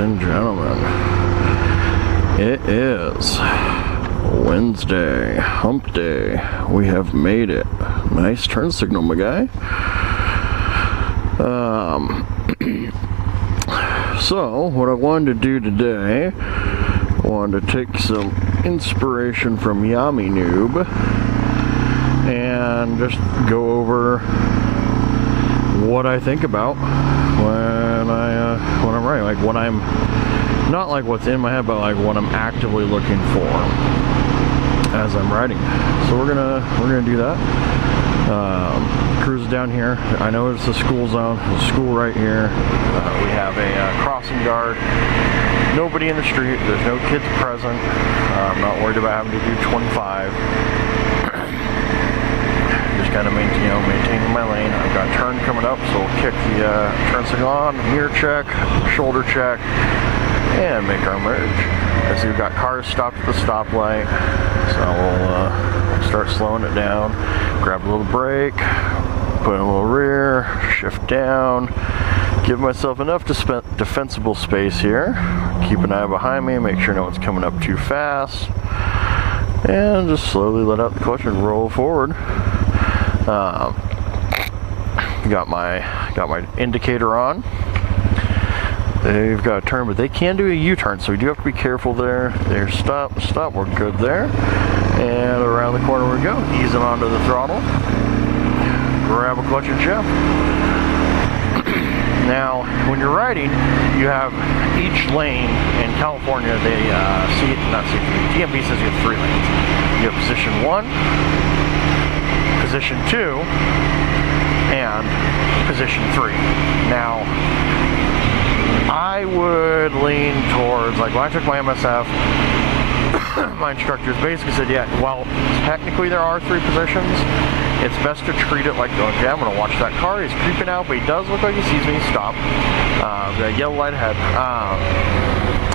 and gentlemen. It is Wednesday, hump day. We have made it. Nice turn signal, my guy. So, what I wanted to do today, I wanted to take some inspiration from Yammie Noob and just go over what I think about when I'm writing, like what I'm, not like what's in my head, but like what I'm actively looking for as I'm writing. So we're gonna do that. Cruise down here. I know it's a school zone. There's a school right here. We have a crossing guard. Nobody in the street. There's no kids present. I'm not worried about having to do 25. Just kind of maintaining my lane. I've got a turn coming up, so we'll kick the turn signal on, mirror check, shoulder check, and make our merge. As we've got cars stopped at the stoplight, so we'll start slowing it down, grab a little brake, put in a little rear, shift down, give myself enough defensible space here, keep an eye behind me, make sure no one's coming up too fast, and just slowly let out the clutch and roll forward. Got my indicator on. They've got a turn, but they can do a U-turn, so we do have to be careful there. There's stop, we're good there. And around the corner we go, easing onto the throttle. Grab a clutch and shift. Now, when you're riding, you have each lane in California, they DMV says you have 3 lanes. You have position 1, position 2, and position 3. Now, I would lean towards, like when I took my MSF, my instructors basically said, yeah, well, technically there are 3 positions. It's best to treat it like, okay, I'm going to watch that car. He's creeping out, but he does look like he sees me. Stop. The yellow light ahead.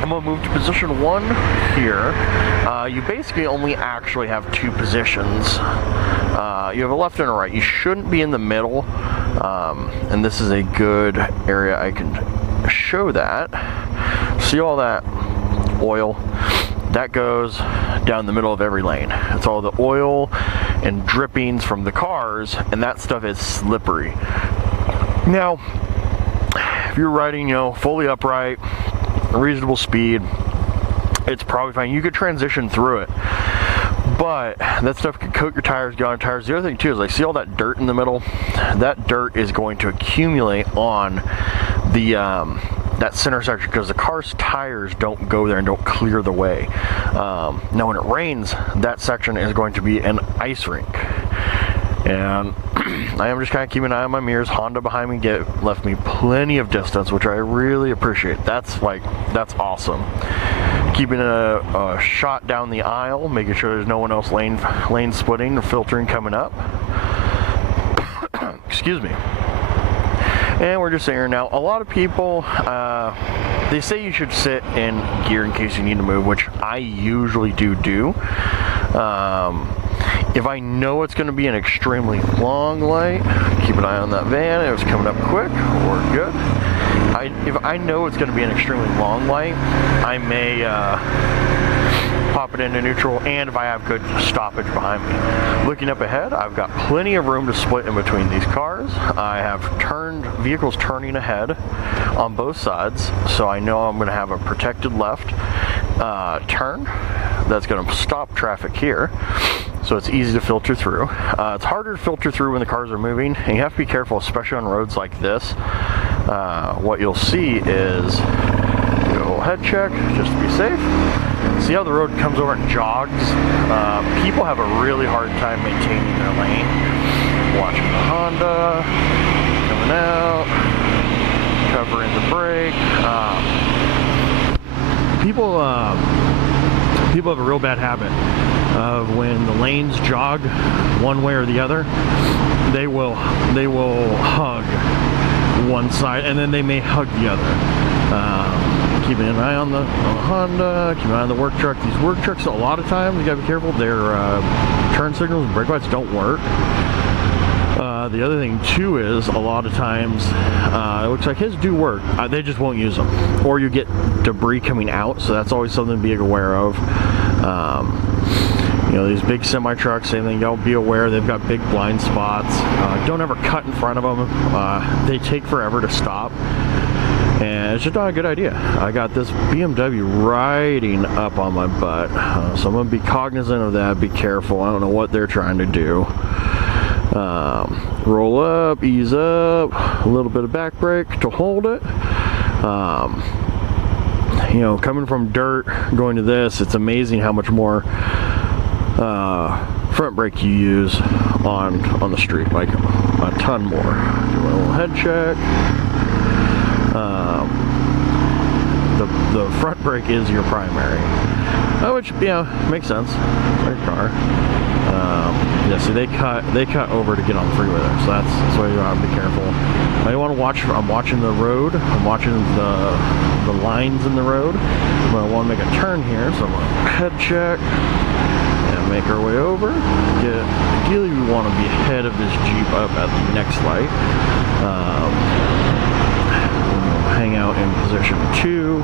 I'm going to move to position 1 here. You basically only actually have 2 positions. You have a left and a right. You shouldn't be in the middle. And this is a good area I can show that. See all that oil? That goes down the middle of every lane. It's all the oil and drippings from the cars, and that stuff is slippery. Now, if you're riding, fully upright, reasonable speed, it's probably fine. You could transition through it, but that stuff could coat your tires, get on tires. The other thing too is, like, see all that dirt in the middle? That dirt is going to accumulate on the that center section, because the car's tires don't go there and don't clear the way. Now when it rains, that section is going to be an ice rink, and I am just kind of keeping an eye on my mirrors. Honda behind me left me plenty of distance, which I really appreciate. That's awesome. Keeping a shot down the aisle, making sure there's no one else lane splitting or filtering coming up. Excuse me. And we're just here now. A lot of people, they say you should sit in gear in case you need to move, which I usually do. If I know it's going to be an extremely long light, keep an eye on that van. If it's coming up quick, we're good. If I know it's going to be an extremely long light, I may pop it into neutral, and if I have good stoppage behind me. Looking up ahead, I've got plenty of room to split in between these cars. I have vehicles turning ahead on both sides, so I know I'm going to have a protected left turn that's going to stop traffic here, so it's easy to filter through. It's harder to filter through when the cars are moving, and you have to be careful, especially on roads like this. What you'll see is a little head check just to be safe. See how the road comes over and jogs? People have a really hard time maintaining their lane. Watching the Honda coming out, covering the brake. People have a real bad habit of, when the lanes jog one way or the other, they will hug one side, and then they may hug the other. Keeping an eye on the Honda, keeping an eye on the work truck. These work trucks, a lot of times, you gotta be careful. Their turn signals and brake lights don't work. The other thing too is a lot of times it looks like his do work, they just won't use them, or you get debris coming out, so that's always something to be aware of. You know, these big semi trucks, same thing, y'all be aware they've got big blind spots. Don't ever cut in front of them. They take forever to stop, and it's just not a good idea. I got this BMW riding up on my butt, so I'm gonna be cognizant of that. Be careful. I don't know what they're trying to do. Roll up, ease up, a little bit of back brake to hold it. You know, coming from dirt going to this, it's amazing how much more front brake you use on the street, like a ton more. Do a little head check. The front brake is your primary, which, yeah, makes sense. Great car. Yeah, see, they cut over to get on the freeway there, so that's why you gotta be careful. I want to watch. I'm watching the road. I'm watching the lines in the road. I want to make a turn here, so I'm gonna head check and make our way over. Ideally, we want to be ahead of this Jeep up at the next light. We'll hang out in position 2.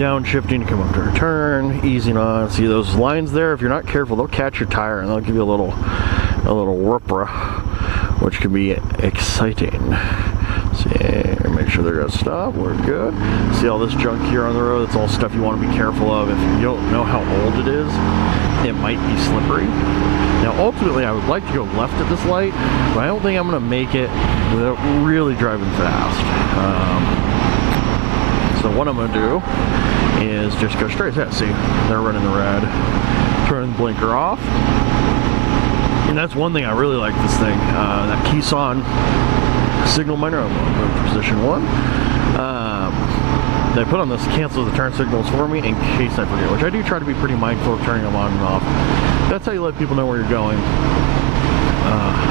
Downshifting to come up to a turn, easing on. See those lines there? If you're not careful, they'll catch your tire and they'll give you a little whoopra, which can be exciting. See, make sure they're gonna stop. We're good. See all this junk here on the road? That's all stuff you want to be careful of. If you don't know how old it is, it might be slippery. Now, ultimately, I would like to go left at this light, but I don't think I'm gonna make it without really driving fast. So what I'm going to do is just go straight. Yeah, see, they're running the red. Turn the blinker off. And that's one thing I really like this thing. That Keeson signal miner, I'm going to go to position 1. They put on this cancel the turn signals for me in case I forget, which I do try to be pretty mindful of turning them on and off. That's how you let people know where you're going.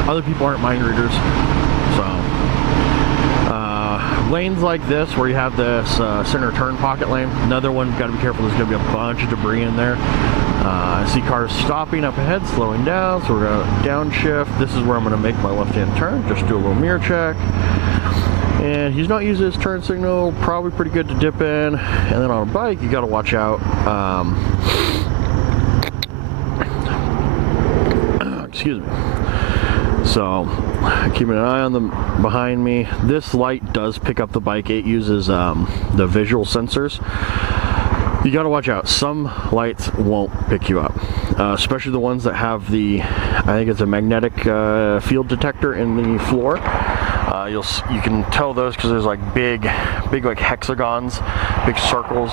Other people aren't mind readers, so... lanes like this where you have this center turn pocket lane, another one, got to be careful, there's going to be a bunch of debris in there. I see cars stopping up ahead, slowing down, so we're going to downshift. This is where I'm going to make my left-hand turn, just do a little mirror check. And he's not using his turn signal, probably pretty good to dip in. And then on a bike, you got to watch out. Excuse me. So, keeping an eye on them behind me. This light does pick up the bike. It uses the visual sensors. You got to watch out. Some lights won't pick you up, especially the ones that have the, I think it's a magnetic field detector in the floor. You can tell those because there's like big like hexagons, big circles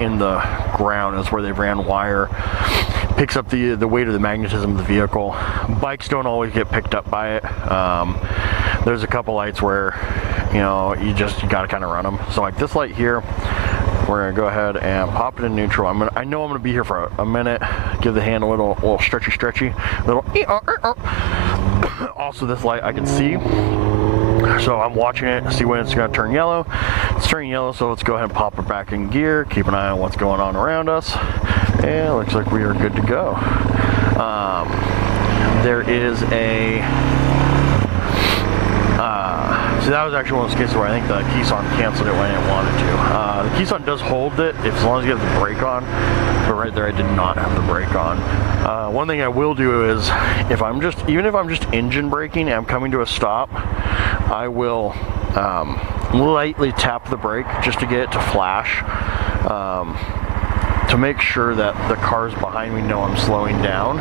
in the ground. That's where they ran wire. Picks up the weight of the magnetism of the vehicle. Bikes don't always get picked up by it. There's a couple lights where, you know, you got to kind of run them. So like this light here, we're gonna go ahead and pop it in neutral. I know I'm gonna be here for a minute. Give the hand a little stretchy, little. Also, this light I can see. So I'm watching it, see when it's going to turn yellow. It's turning yellow, so let's go ahead and pop it back in gear. Keep an eye on what's going on around us. And it looks like we are good to go. There is a... see, that was actually one of those cases where I think the Keeson canceled it when I didn't want it to. The Keeson does hold it as long as you have the brake on. But right there, I did not have the brake on. One thing I will do is, even if I'm just engine braking and I'm coming to a stop, I will lightly tap the brake just to get it to flash, to make sure that the cars behind me know I'm slowing down,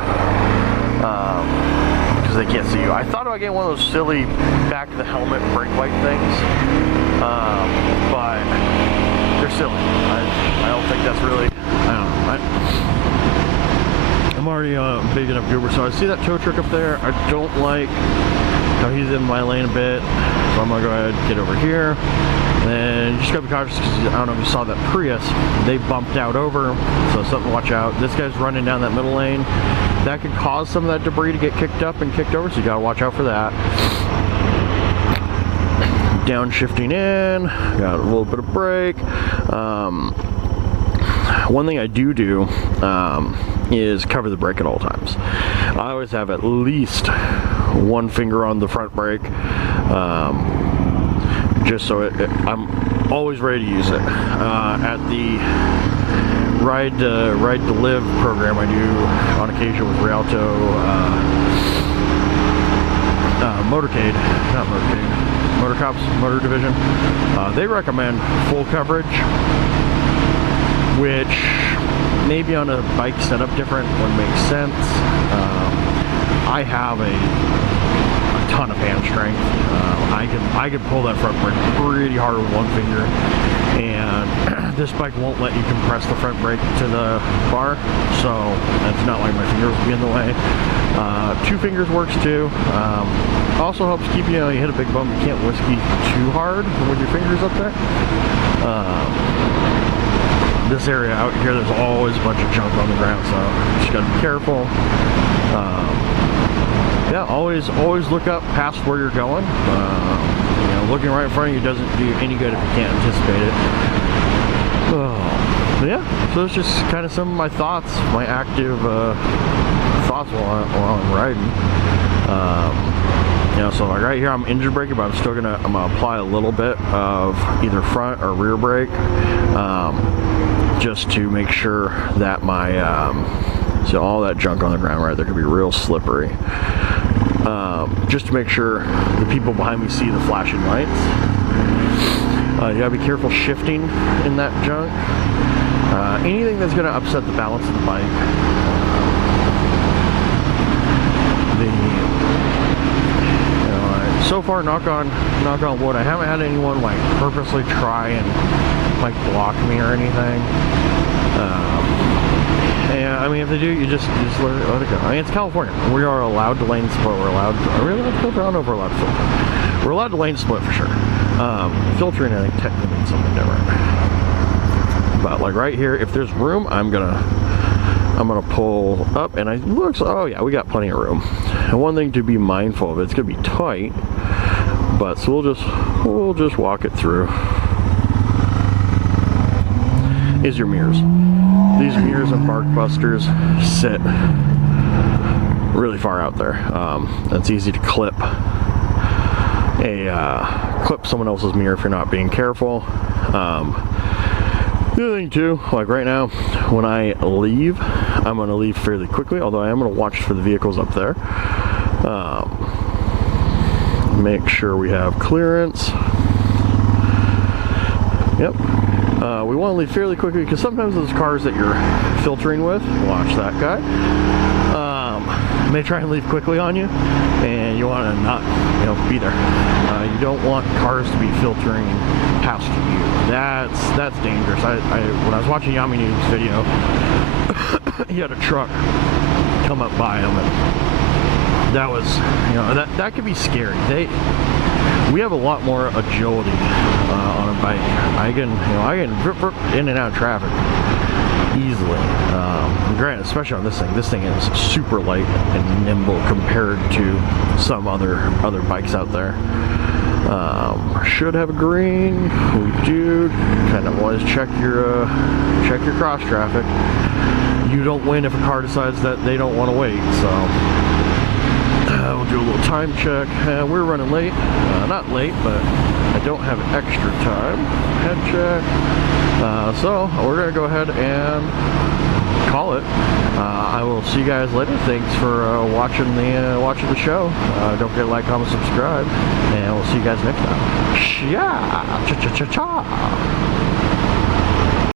because they can't see you. I thought about getting one of those silly back of the helmet brake light things, but they're silly. I don't think that's really, I don't know. I'm already big enough goober, so I see that tow truck up there. I don't like how he's in my lane a bit, so I'm gonna go ahead and get over here. And you just gotta be cautious because I don't know if you saw that Prius, they bumped out over, so something to watch out. This guy's running down that middle lane. That could cause some of that debris to get kicked up and kicked over, so you gotta watch out for that. Downshifting in, got a little bit of brake. One thing I do, is cover the brake at all times. I always have at least one finger on the front brake, just so I'm always ready to use it. At the Ride to Live program I do on occasion with Rialto Motorcade, not Motorcade, Motor Cops, Motor Division, they recommend full coverage, which maybe on a bike setup different would make sense. I have a ton of hand strength. I can pull that front brake pretty hard with one finger, and this bike won't let you compress the front brake to the bar, so it's not like my fingers will be in the way. Two fingers works too. Also helps keep you hit a big bump, you can't whiskey too hard with your fingers up there. This area out here, there's always a bunch of junk on the ground, so just gotta be careful. Yeah, always look up past where you're going. Looking right in front of you doesn't do you any good if you can't anticipate it. But yeah, so it's just kind of some of my thoughts, my active thoughts while I'm riding. So like right here I'm engine braking, but I'm gonna apply a little bit of either front or rear brake, just to make sure that my so all that junk on the ground right there could be real slippery. Just to make sure the people behind me see the flashing lights. You gotta be careful shifting in that junk. Anything that's gonna upset the balance of the bike. So far, knock on wood, I haven't had anyone like purposely try and like block me or anything. And I mean, if they do, you just let it go. I mean, it's California. We are allowed to lane split. Are we allowed to filter? I don't know if we're allowed to filter. We're allowed to lane split for sure. Filtering, I think, technically means something different. But like right here, if there's room, I'm gonna pull up, and it looks, oh yeah, we got plenty of room. And one thing to be mindful of, it's gonna be tight, but so we'll just walk it through. Is your mirrors. These mirrors and bark busters sit really far out there. It's easy to clip someone else's mirror if you're not being careful. The other thing too, like right now, when I leave, I'm going to leave fairly quickly, although I am going to watch for the vehicles up there. Make sure we have clearance. Yep. We want to leave fairly quickly because sometimes those cars that you're filtering with, watch that guy, may try and leave quickly on you, and you want to not, be there. You don't want cars to be filtering past you. That's dangerous. When I was watching Yammie Noob's video, he had a truck come up by him, and that was, that could be scary. We have a lot more agility on a bike. I can rip in and out of traffic easily. Granted, especially on this thing. This thing is super light and nimble compared to some other bikes out there. Should have a green. We do. Kind of always check your cross traffic. You don't win if a car decides that they don't want to wait. So we'll do a little time check. We're running late. Not late, but I don't have extra time. Head check. So we're gonna go ahead and call it. I will see you guys later. Thanks for watching the show. Don't forget to like, comment, subscribe, and we'll see you guys next time. Yeah, cha cha cha cha.